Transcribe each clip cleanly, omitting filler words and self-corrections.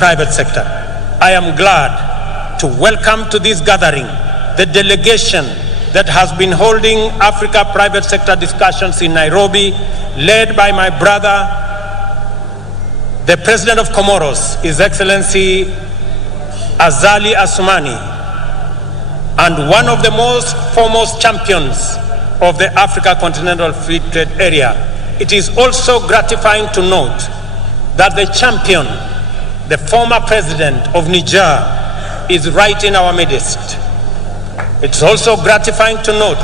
private sector. I am glad to welcome to this gathering the delegation that has been holding Africa private sector discussions in Nairobi, led by my brother, the President of Comoros, His Excellency Azali Assoumani, and one of the most foremost champions of the Africa Continental Free Trade Area. It is also gratifying to note that the champion, the former president of Niger, is right in our midst. It's also gratifying to note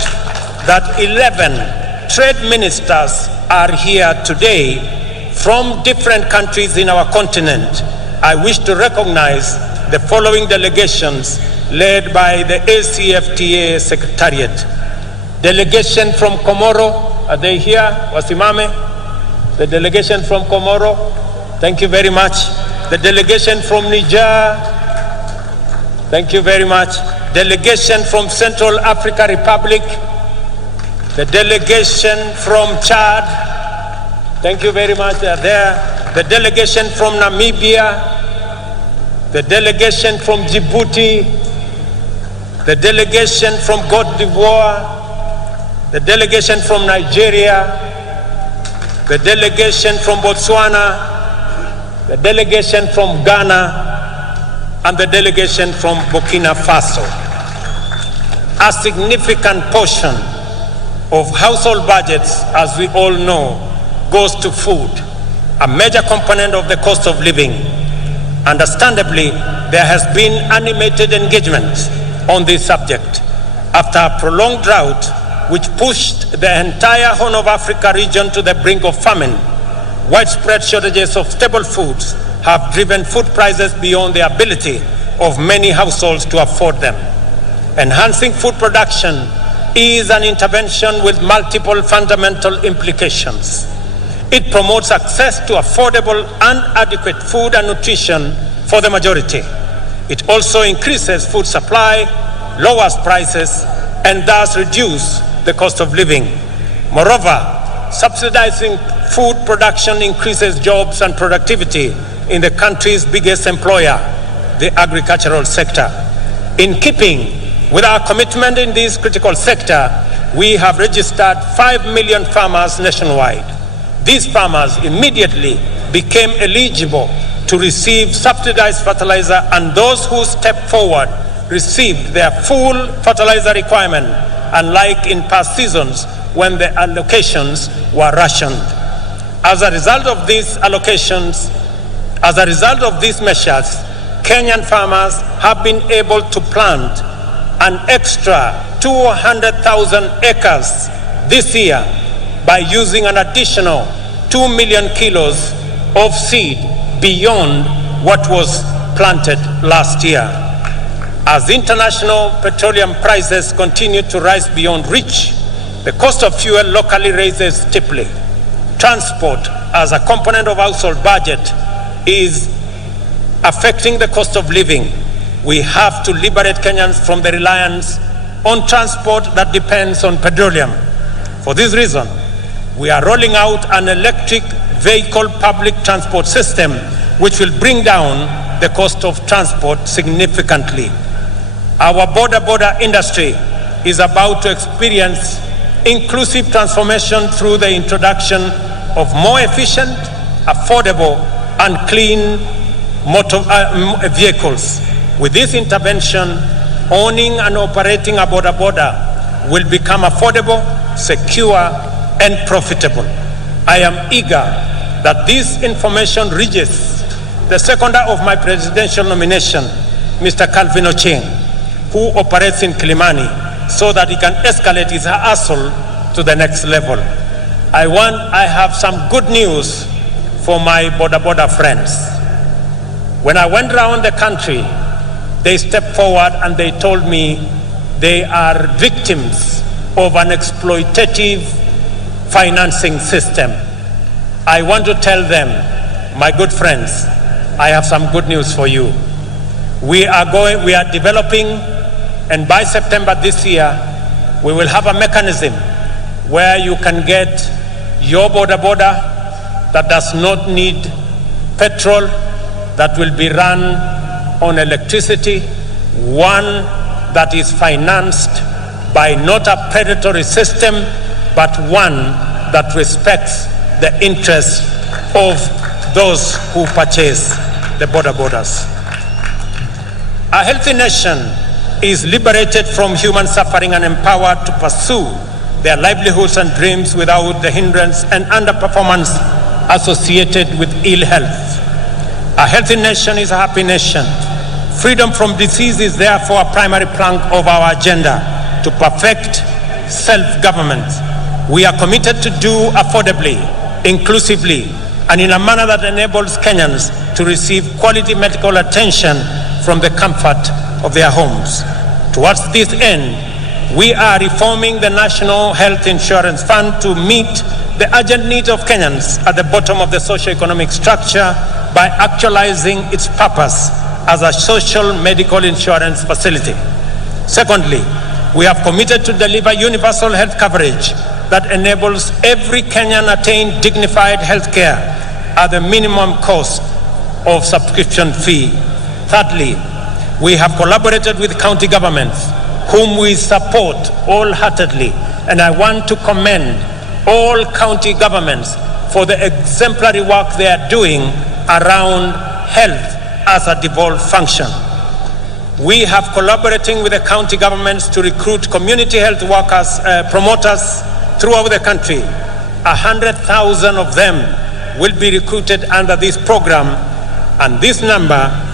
that 11 trade ministers are here today from different countries in our continent. I wish to recognize the following delegations led by the ACFTA Secretariat. Delegation from Comoro, are they here? Wasimame? The delegation from Comoro, thank you very much. The delegation from Niger, thank you very much. Delegation from Central African Republic, the delegation from Chad, thank you very much, they are there. The delegation from Namibia, the delegation from Djibouti, the delegation from Côte d'Ivoire, the delegation from Nigeria, the delegation from Botswana, the delegation from Ghana, and the delegation from Burkina Faso. A significant portion of household budgets, as we all know, goes to food, a major component of the cost of living. Understandably, there has been animated engagement on this subject after a prolonged drought which pushed the entire Horn of Africa region to the brink of famine. Widespread shortages of staple foods have driven food prices beyond the ability of many households to afford them. Enhancing food production is an intervention with multiple fundamental implications. It promotes access to affordable and adequate food and nutrition for the majority. It also increases food supply, lowers prices, and thus reduces the cost of living. Moreover, subsidizing food production increases jobs and productivity in the country's biggest employer, the agricultural sector. In keeping with our commitment in this critical sector, we have registered 5 million farmers nationwide. These farmers immediately became eligible to receive subsidized fertilizer, and those who stepped forward received their full fertilizer requirement, unlike in past seasons when the allocations were rationed. As a result of these measures, Kenyan farmers have been able to plant an extra 200,000 acres this year by using an additional 2 million kilos of seed beyond what was planted last year. As international petroleum prices continue to rise beyond reach, the cost of fuel locally raises steeply. Transport, as a component of household budget, is affecting the cost of living. We have to liberate Kenyans from the reliance on transport that depends on petroleum. For this reason, we are rolling out an electric vehicle public transport system which will bring down the cost of transport significantly. Our Boda industry is about to experience inclusive transformation through the introduction of more efficient, affordable, and clean motor vehicles. With this intervention, owning and operating a Boda will become affordable, secure, and profitable. I am eager that this information reaches the seconder of my presidential nomination, Mr. Calvin Ochieng, who operates in Kilimani, so that he can escalate his hustle to the next level. I have some good news for my Boda friends. When I went around the country, they stepped forward and they told me they are victims of an exploitative financing system. I want to tell them, my good friends, I have some good news for you. We are developing, and by September this year, we will have a mechanism where you can get your Boda that does not need petrol, that will be run on electricity, one that is financed by not a predatory system, but one that respects the interests of those who purchase the borders. A healthy nation is liberated from human suffering and empowered to pursue their livelihoods and dreams without the hindrance and underperformance associated with ill health. A healthy nation is a happy nation. Freedom from disease is therefore a primary plank of our agenda to perfect self-government. We are committed to do affordably, inclusively, and in a manner that enables Kenyans to receive quality medical attention from the comfort of their homes. Towards this end, we are reforming the National Health Insurance Fund to meet the urgent needs of Kenyans at the bottom of the socio-economic structure by actualizing its purpose as a social medical insurance facility. Secondly, we have committed to deliver universal health coverage that enables every Kenyan attain dignified health care at the minimum cost of subscription fee. Thirdly, we have collaborated with county governments, whom we support wholeheartedly, and I want to commend all county governments for the exemplary work they are doing around health as a devolved function. We have collaborating with the county governments to recruit community health workers, promoters throughout the country. 100,000 of them will be recruited under this program, and this number